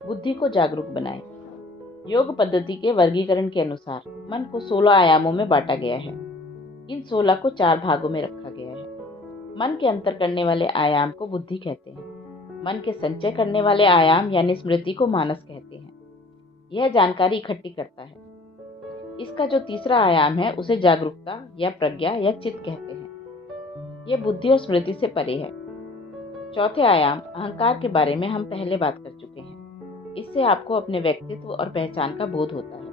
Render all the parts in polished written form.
बुद्धि को जागरूक बनाएं। योग पद्धति के वर्गीकरण के अनुसार मन को 16 आयामों में बांटा गया है। इन 16 को 4 भागों में रखा गया है। मन के अंतर करने वाले आयाम को बुद्धि कहते हैं। मन के संचय करने वाले आयाम यानी स्मृति को मानस कहते हैं। यह जानकारी इकट्ठी करता है। इसका जो तीसरा आयाम है उसे जागरूकता या प्रज्ञा या चित्त कहते हैं। यह बुद्धि और स्मृति से परे है। चौथे आयाम अहंकार के बारे में हम पहले बात कर चुके हैं। इससे आपको अपने व्यक्तित्व और पहचान का बोध होता है।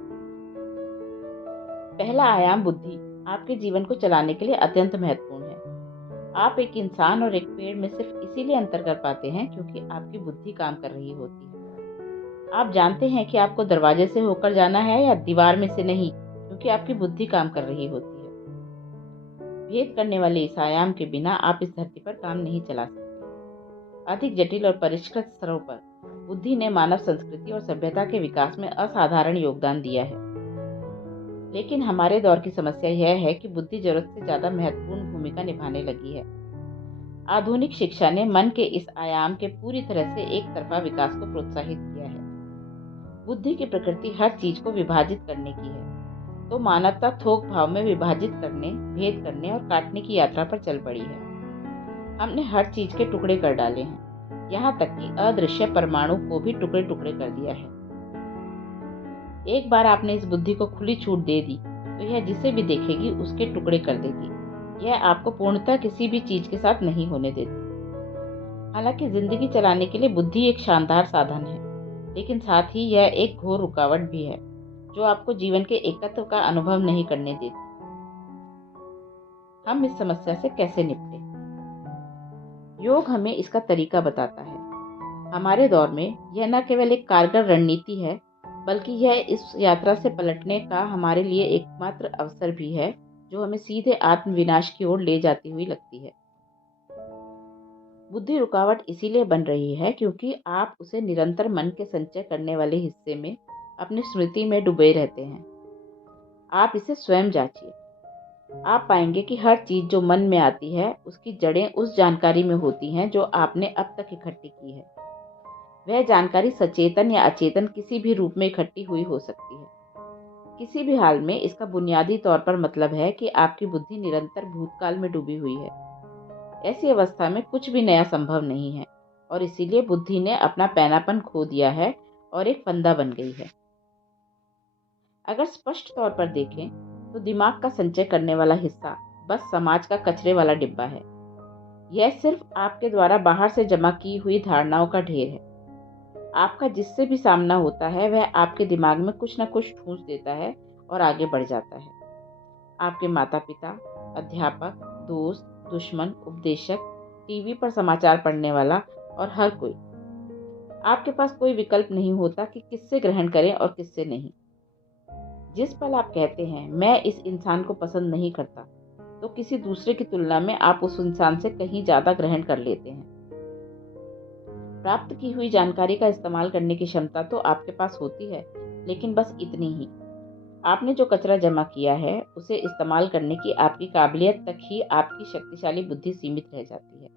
पहला आयाम बुद्धि आपके जीवन को चलाने के लिए अत्यंत महत्वपूर्ण है। आप एक इंसान और एक पेड़ में सिर्फ इसीलिए अंतर कर पाते हैं क्योंकि आपकी बुद्धि काम कर रही होती है। आप जानते हैं कि आपको दरवाजे से होकर जाना है या दीवार में से नहीं, क्योंकि आपकी बुद्धि काम कर रही होती है। भेद करने वाले इस आयाम के बिना आप इस धरती पर काम नहीं चला सकते। अधिक जटिल और परिष्कृत स्तरों पर बुद्धि ने मानव संस्कृति और सभ्यता के विकास में असाधारण योगदान दिया है। लेकिन हमारे दौर की समस्या यह है कि बुद्धि जरूरत से ज्यादा महत्वपूर्ण भूमिका निभाने लगी है। आधुनिक शिक्षा ने मन के इस आयाम के पूरी तरह से एक तरफा विकास को प्रोत्साहित किया है। बुद्धि की प्रकृति हर चीज को विभाजित करने की है, तो मानवता थोक भाव में विभाजित करने, भेद करने और काटने की यात्रा पर चल पड़ी है। हमने हर चीज के टुकड़े कर डाले हैं, यहाँ तक कि अदृश्य परमाणु को भी टुकड़े टुकड़े कर दिया है। एक बार आपने इस बुद्धि को खुली छूट दे दी तो यह जिसे भी देखेगी उसके टुकड़े कर देगी। यह आपको पूर्णतः किसी भी चीज के साथ नहीं होने देती। हालांकि जिंदगी चलाने के लिए बुद्धि एक शानदार साधन है, लेकिन साथ ही यह एक घोर रुकावट भी है जो आपको जीवन के एकत्व का अनुभव नहीं करने देती। हम इस समस्या से कैसे निपटें? योग हमें इसका तरीका बताता है। हमारे दौर में यह न केवल एक कारगर रणनीति है, बल्कि यह इस यात्रा से पलटने का हमारे लिए एकमात्र अवसर भी है जो हमें सीधे आत्मविनाश की ओर ले जाती हुई लगती है। बुद्धि रुकावट इसीलिए बन रही है क्योंकि आप उसे निरंतर मन के संचय करने वाले हिस्से में, अपनी स्मृति में डूबे रहते हैं। आप इसे स्वयं जांचिए। आप पाएंगे कि हर चीज जो मन में आती है उसकी जड़ें उस जानकारी में होती हैं जो आपने अब तक इकट्ठी की है। वह जानकारी सचेतन या अचेतन किसी भी रूप में इकट्ठी हुई हो सकती है। किसी भी हाल में इसका बुनियादी तौर पर मतलब है कि आपकी बुद्धि निरंतर भूतकाल में डूबी हुई है। ऐसी अवस्था में कुछ भी नया संभव नहीं है और इसीलिए बुद्धि ने अपना पैनापन खो दिया है और एक फंदा बन गई है। अगर स्पष्ट तौर पर देखें तो दिमाग का संचय करने वाला हिस्सा बस समाज का कचरे वाला डिब्बा है। यह सिर्फ आपके द्वारा बाहर से जमा की हुई धारणाओं का ढेर है। आपका जिससे भी सामना होता है वह आपके दिमाग में कुछ न कुछ ठूंस देता है और आगे बढ़ जाता है। आपके माता पिता, अध्यापक, दोस्त, दुश्मन, उपदेशक, टीवी पर समाचार पढ़ने वाला और हर कोई। आपके पास कोई विकल्प नहीं होता कि किससे ग्रहण करें और किससे नहीं। जिस पल आप कहते हैं मैं इस इंसान को पसंद नहीं करता, तो किसी दूसरे की तुलना में आप उस इंसान से कहीं ज्यादा ग्रहण कर लेते हैं। प्राप्त की हुई जानकारी का इस्तेमाल करने की क्षमता तो आपके पास होती है, लेकिन बस इतनी ही। आपने जो कचरा जमा किया है उसे इस्तेमाल करने की आपकी काबिलियत तक ही आपकी शक्तिशाली बुद्धि सीमित रह जाती है।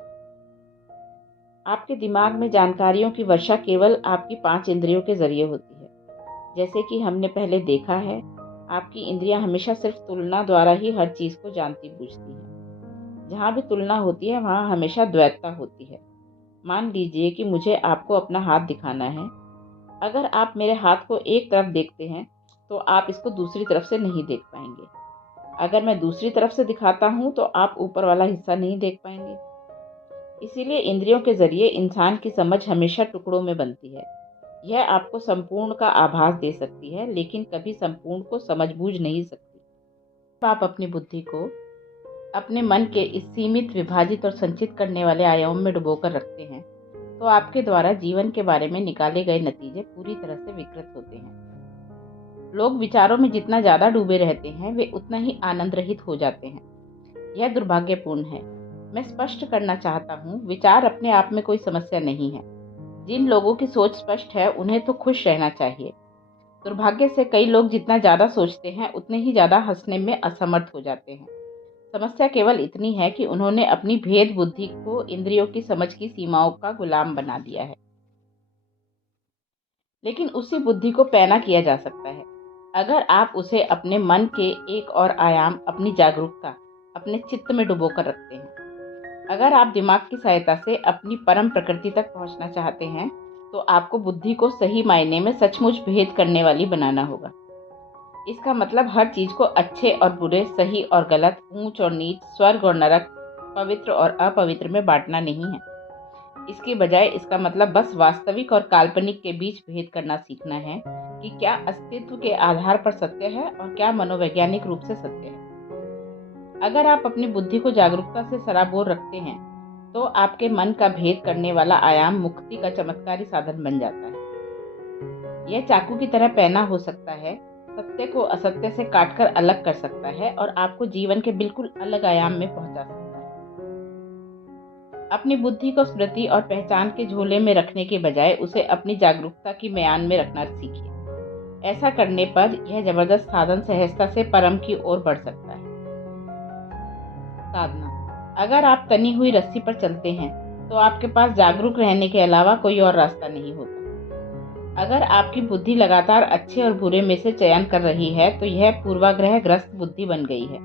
आपके दिमाग में जानकारियों की वर्षा केवल आपकी 5 इंद्रियों के जरिए होती है। जैसे कि हमने पहले देखा है, आपकी इंद्रियां हमेशा सिर्फ तुलना द्वारा ही हर चीज को जानती बूझती हैं। जहां भी तुलना होती है वहां हमेशा द्वैतता होती है। मान लीजिए कि मुझे आपको अपना हाथ दिखाना है। अगर आप मेरे हाथ को एक तरफ देखते हैं तो आप इसको दूसरी तरफ से नहीं देख पाएंगे। अगर मैं दूसरी तरफ से दिखाता हूं तो आप ऊपर वाला हिस्सा नहीं देख पाएंगे। इसीलिए इंद्रियों के जरिए इंसान की समझ हमेशा टुकड़ों में बनती है। यह आपको संपूर्ण का आभास दे सकती है, लेकिन कभी संपूर्ण को समझ बूझ नहीं सकती। आप अपनी बुद्धि को अपने मन के इस सीमित, विभाजित और संचित करने वाले आयाम में डुबोकर रखते हैं, तो आपके द्वारा जीवन के बारे में निकाले गए नतीजे पूरी तरह से विकृत होते हैं। लोग विचारों में जितना ज्यादा डूबे रहते हैं वे उतना ही आनंद रहित हो जाते हैं। यह दुर्भाग्यपूर्ण है। मैं स्पष्ट करना चाहता हूँ, विचार अपने आप में कोई समस्या नहीं है। जिन लोगों की सोच स्पष्ट है उन्हें तो खुश रहना चाहिए। दुर्भाग्य से कई लोग जितना ज्यादा सोचते हैं उतने ही ज्यादा हंसने में असमर्थ हो जाते हैं। समस्या केवल इतनी है कि उन्होंने अपनी भेद बुद्धि को इंद्रियों की समझ की सीमाओं का गुलाम बना दिया है। लेकिन उसी बुद्धि को पैना किया जा सकता है अगर आप उसे अपने मन के एक और आयाम, अपनी जागरूकता, अपने चित्त में डुबोकर रखते हैं। अगर आप दिमाग की सहायता से अपनी परम प्रकृति तक पहुंचना चाहते हैं, तो आपको बुद्धि को सही मायने में सचमुच भेद करने वाली बनाना होगा। इसका मतलब हर चीज को अच्छे और बुरे, सही और गलत, ऊंच और नीच, स्वर्ग और नरक, पवित्र और अपवित्र में बांटना नहीं है। इसके बजाय इसका मतलब बस वास्तविक और काल्पनिक के बीच भेद करना सीखना है कि क्या अस्तित्व के आधार पर सत्य है और क्या मनोवैज्ञानिक रूप से सत्य है। अगर आप अपनी बुद्धि को जागरूकता से सराबोर रखते हैं, तो आपके मन का भेद करने वाला आयाम मुक्ति का चमत्कारी साधन बन जाता है। यह चाकू की तरह पैना हो सकता है, सत्य को असत्य से काटकर अलग कर सकता है और आपको जीवन के बिल्कुल अलग आयाम में पहुंचा सकता है। अपनी बुद्धि को स्मृति और पहचान के झोले में रखने के बजाय उसे अपनी जागरूकता की म्यान में रखना सीखिए। ऐसा करने पर यह जबरदस्त साधन सहजता से परम की ओर बढ़ सकता है। साधना। अगर आप तनी हुई रस्सी पर चलते हैं, तो आपके पास जागरूक रहने के अलावा कोई और रास्ता नहीं होता। अगर आपकी बुद्धि लगातार अच्छे और बुरे में से चयन कर रही है, तो यह पूर्वाग्रह ग्रस्त बुद्धि बन गई है,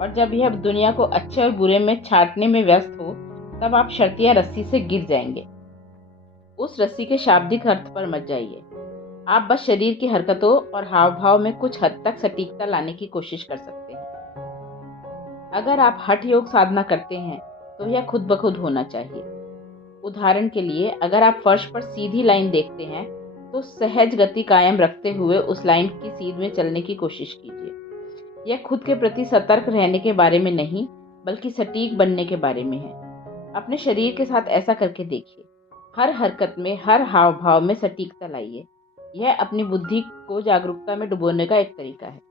और जब यह दुनिया को अच्छे और बुरे में छांटने में व्यस्त हो, तब आप शर्तिया रस्सी से गिर जाएंगे। उस रस्सी के शाब्दिक अर्थ पर मत जाइए। आप बस शरीर की हरकतों और हाव भाव में कुछ हद तक सटीकता लाने की कोशिश कर सकते हैं। अगर आप हठ योग साधना करते हैं, तो यह खुद ब खुद होना चाहिए। उदाहरण के लिए, अगर आप फर्श पर सीधी लाइन देखते हैं, तो सहज गति कायम रखते हुए उस लाइन की सीध में चलने की कोशिश कीजिए। यह खुद के प्रति सतर्क रहने के बारे में नहीं, बल्कि सटीक बनने के बारे में है। अपने शरीर के साथ ऐसा करके देखिए। हर हरकत में, हर हाव भाव में सटीकता लाइए। यह अपनी बुद्धि को जागरूकता में डुबोने का एक तरीका है।